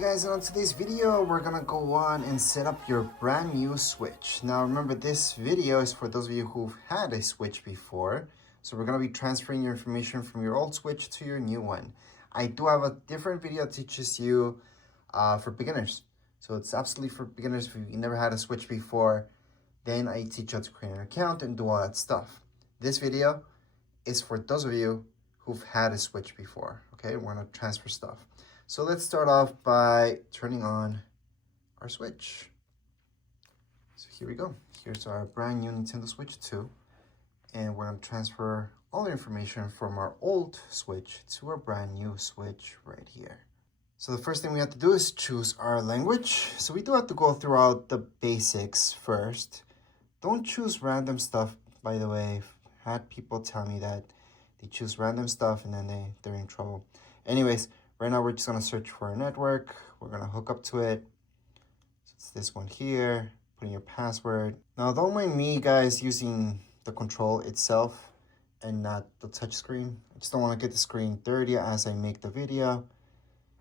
guys, and on today's video we're gonna go on and set up your brand new Switch. Now remember, this video is for those of you who've had a Switch before, so we're gonna be transferring your information from your old Switch to your new one. I do have a different video that teaches you for beginners, so it's absolutely for beginners. If you've never had a Switch before, then I teach you how to create an account and do all that stuff. This video is for those of you who've had a Switch before. Okay, we're gonna transfer stuff. So let's start off by turning on our Switch. So here we go. Here's our brand new Nintendo Switch 2. And we're gonna transfer all the information from our old Switch to our brand new Switch right here. So the first thing we have to do is choose our language. So we do have to go throughout the basics first. Don't choose random stuff, by the way. I've had people tell me that they choose random stuff and then they're in trouble. Anyways, right now we're just gonna search for a network. We're gonna hook up to it. So it's this one here, put in your password. Now don't mind me, guys, using the control itself and not the touch screen. I just don't wanna get the screen dirty as I make the video.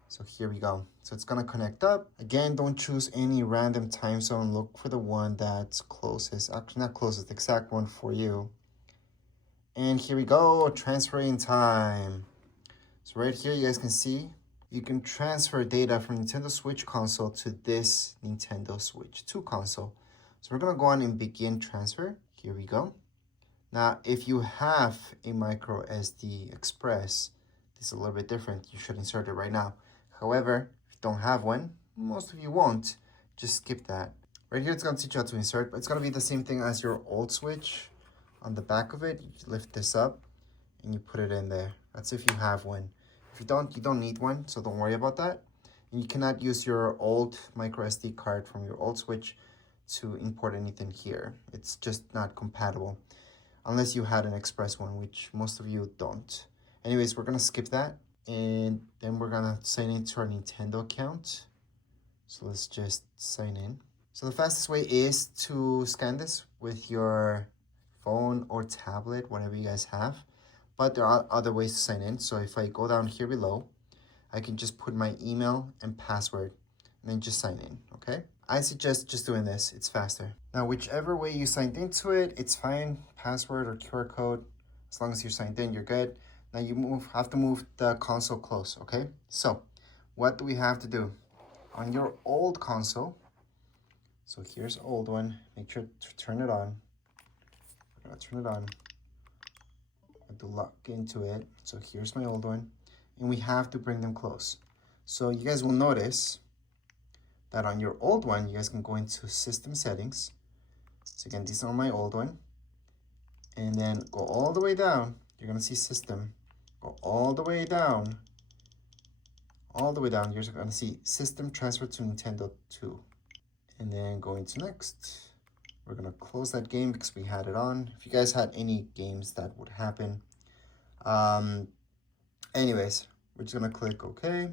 So here we go. So it's gonna connect up. Again, don't choose any random time zone. Look for the one that's closest, actually not closest, the exact one for you. And here we go, transferring time. So right here, you guys can see, you can transfer data from Nintendo Switch console to this Nintendo Switch 2 console. So we're gonna go on and begin transfer. Here we go. Now, if you have a micro SD Express, this is a little bit different. You should insert it right now. However, if you don't have one, most of you won't, just skip that. Right here, it's gonna teach you how to insert, but it's gonna be the same thing as your old Switch. On the back of it, you lift this up and you put it in there. That's if you have one. If you don't need one, so don't worry about that. And you cannot use your old micro SD card from your old Switch to import anything here. It's just not compatible unless you had an Express one, which most of you don't. Anyways, we're gonna skip that and then we're gonna sign into our Nintendo account. So let's just sign in. So the fastest way is to scan this with your phone or tablet, whatever you guys have. But there are other ways to sign in. So if I go down here below, I can just put my email and password and then just sign in, okay? I suggest just doing this, it's faster. Now, whichever way you signed into it, it's fine, password or QR code. As long as you're signed in, you're good. Now you have to move the console close, okay? So what do we have to do? On your old console, so here's the old one, make sure to turn it on. We're gonna turn it on. I have to lock into it. So here's my old one. And we have to bring them close. So you guys will notice that on your old one, you guys can go into system settings. So again, these are my old one. And then go all the way down. You're gonna see system. Go all the way down. All the way down, you're gonna see system transfer to Nintendo 2. And then go into next. We're gonna close that game because we had it on. If you guys had any games, that would happen. Anyways, we're just gonna click OK.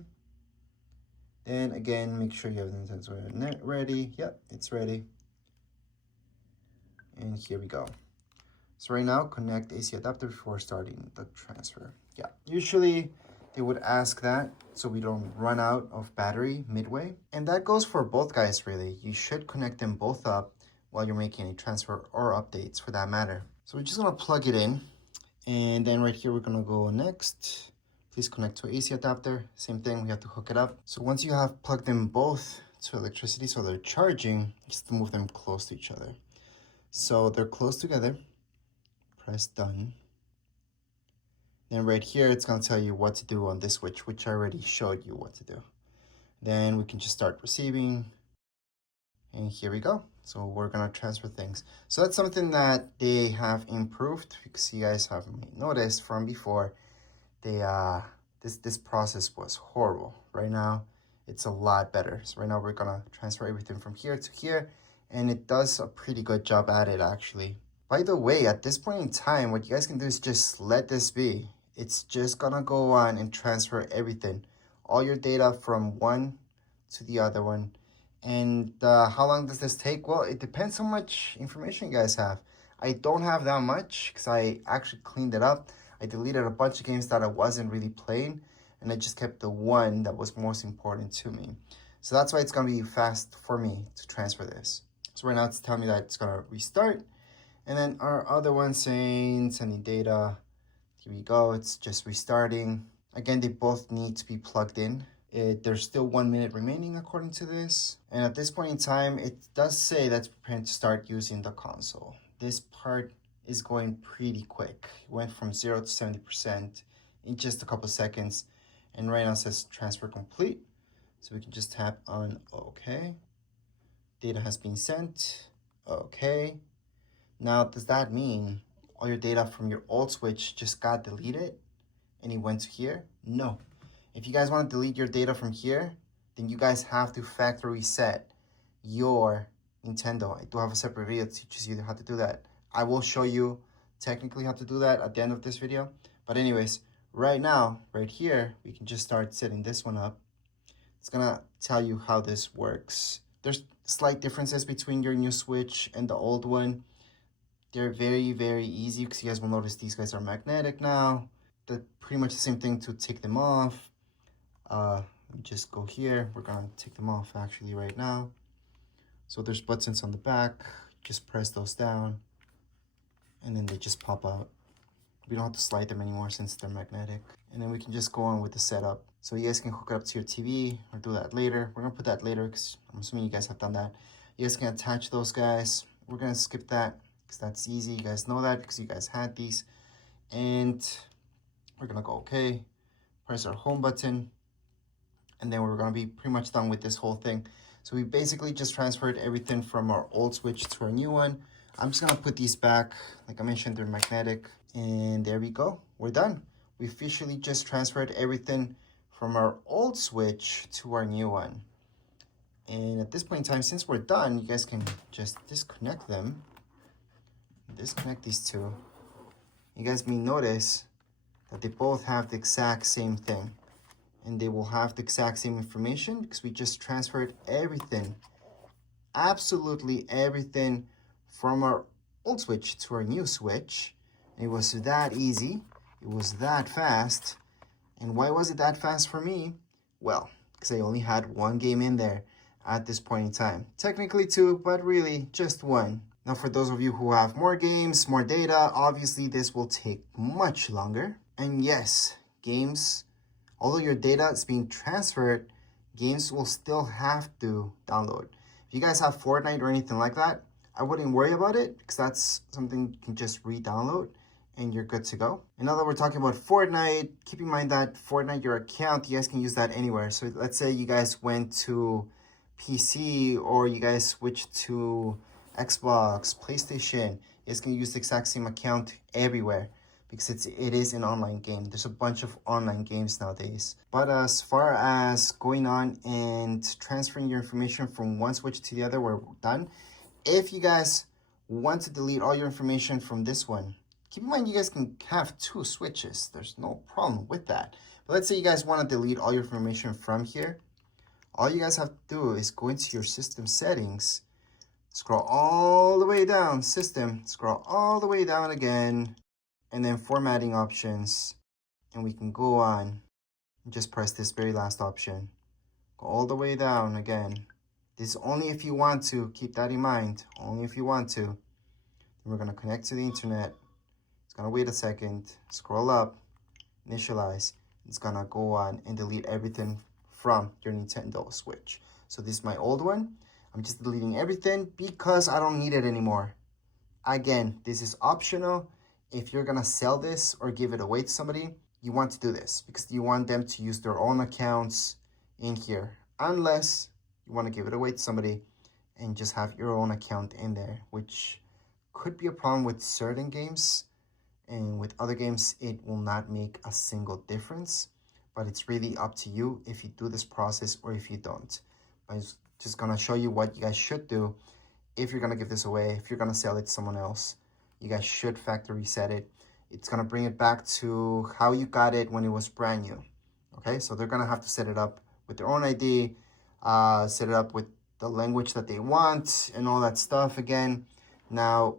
Then again, make sure you have the Nintendo Net ready. Yep, it's ready. And here we go. So right now, connect AC adapter before starting the transfer. Yeah, usually they would ask that so we don't run out of battery midway. And that goes for both guys, really. You should connect them both up while you're making a transfer or updates for that matter. So we're just gonna plug it in. And then right here, we're gonna go next. Please connect to AC adapter. Same thing, we have to hook it up. So once you have plugged them both to electricity so they're charging, just move them close to each other. So they're close together. Press done. Then right here, it's gonna tell you what to do on this switch, which I already showed you what to do. Then we can just start receiving. And here we go. So we're gonna transfer things. So that's something that they have improved because you guys have noticed from before, this process was horrible. Right now, it's a lot better. So right now we're gonna transfer everything from here to here, and it does a pretty good job at it actually. By the way, at this point in time, what you guys can do is just let this be. It's just gonna go on and transfer everything, all your data from one to the other one. And how long does this take? Well, it depends how much information you guys have. I don't have that much because I actually cleaned it up. I deleted a bunch of games that I wasn't really playing. and I just kept the one that was most important to me. So that's why it's gonna be fast for me to transfer this. So right now it's telling me that it's gonna restart. And then our other one saying sending data. Here we go, it's just restarting. Again, they both need to be plugged in. There's still 1 minute remaining according to this. And at this point in time, it does say that's preparing to start using the console. This part is going pretty quick. It went from 0 to 70% in just a couple seconds. And right now it says transfer complete. So we can just tap on OK. Data has been sent. OK. Now, does that mean all your data from your old switch just got deleted and it went to here? No. If you guys want to delete your data from here, then you guys have to factory reset your Nintendo. I do have a separate video that teaches you how to do that. I will show you technically how to do that at the end of this video. But anyways, right now, right here, we can just start setting this one up. It's gonna tell you how this works. There's slight differences between your new Switch and the old one. They're very, very easy because you guys will notice these guys are magnetic now. They're pretty much the same thing to take them off. Just go here. We're gonna take them off actually right now. So there's buttons on the back. Just press those down and then they just pop out. We don't have to slide them anymore since they're magnetic. And then we can just go on with the setup. So you guys can hook it up to your TV or do that later. We're gonna put that later because I'm assuming you guys have done that. You guys can attach those guys. We're gonna skip that because that's easy. You guys know that because you guys had these. And we're gonna go okay, press our home button, and then we're gonna be pretty much done with this whole thing. So we basically just transferred everything from our old Switch to our new one. I'm just gonna put these back. Like I mentioned, they're magnetic. And there we go, we're done. We officially just transferred everything from our old Switch to our new one. And at this point in time, since we're done, you guys can just disconnect them. Disconnect these two. You guys may notice that they both have the exact same thing. And they will have the exact same information because we just transferred everything, absolutely everything from our old Switch to our new Switch. And it was that easy. It was that fast. And why was it that fast for me? Well, because I only had one game in there at this point in time. Technically two, but really just one. Now for those of you who have more games, more data, obviously this will take much longer. And yes, games, although your data is being transferred, games will still have to download. If you guys have Fortnite or anything like that, I wouldn't worry about it because that's something you can just re-download and you're good to go. And now that we're talking about Fortnite, keep in mind that Fortnite, your account, you guys can use that anywhere. So let's say you guys went to PC or you guys switched to Xbox, PlayStation, you guys can use the exact same account everywhere because it is an online game. There's a bunch of online games nowadays. But as far as going on and transferring your information from one Switch to the other, we're done. If you guys want to delete all your information from this one, keep in mind you guys can have two Switches. There's no problem with that. But let's say you guys want to delete all your information from here. All you guys have to do is go into your system settings, scroll all the way down, system, scroll all the way down again, and then formatting options, and we can go on and just press this very last option. Go all the way down again. This is only if you want to, keep that in mind, only if you want to. Then we're gonna connect to the internet. It's gonna wait a second, scroll up, initialize. It's gonna go on and delete everything from your Nintendo Switch. So this is my old one. I'm just deleting everything because I don't need it anymore. Again, this is optional. If you're gonna sell this or give it away to somebody, you want to do this because you want them to use their own accounts in here. Unless you want to give it away to somebody and just have your own account in there, which could be a problem with certain games. And with other games, it will not make a single difference. But it's really up to you if you do this process or if you don't. I'm just gonna show you what you guys should do if you're gonna give this away, if you're gonna sell it to someone else. You guys should factory reset it. It's gonna bring it back to how you got it when it was brand new. Okay, so they're gonna have to set it up with their own ID, set it up with the language that they want and all that stuff again. Now,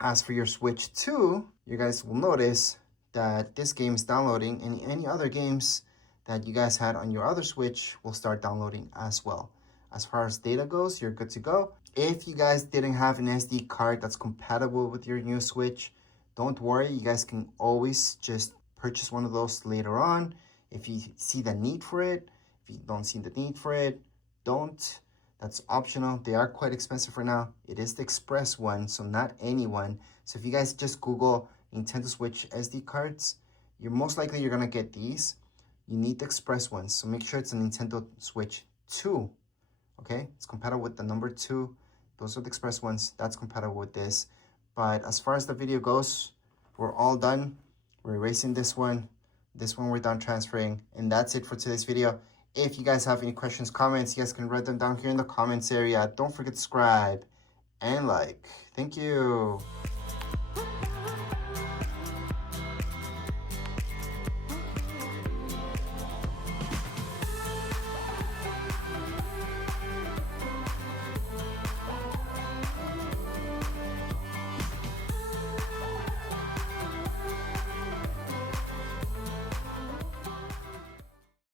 as for your Switch 2, you guys will notice that this game is downloading and any other games that you guys had on your other Switch will start downloading as well. As far as data goes, you're good to go. If you guys didn't have an SD card that's compatible with your new Switch, don't worry, you guys can always just purchase one of those later on if you see the need for it. If you don't see the need for it, don't. That's optional. They are quite expensive for now. It is the Express one, so not any one. So if you guys just Google Nintendo Switch SD cards, you're most likely you're gonna get these. You need the Express ones, so make sure it's a Nintendo Switch 2. Okay, it's compatible with the number 2. Those are the Express ones. That's compatible with this. But as far as the video goes, we're all done. We're erasing this one. This one we're done transferring. And that's it for today's video. If you guys have any questions, comments, you guys can write them down here in the comments area. Don't forget to subscribe and like. Thank you.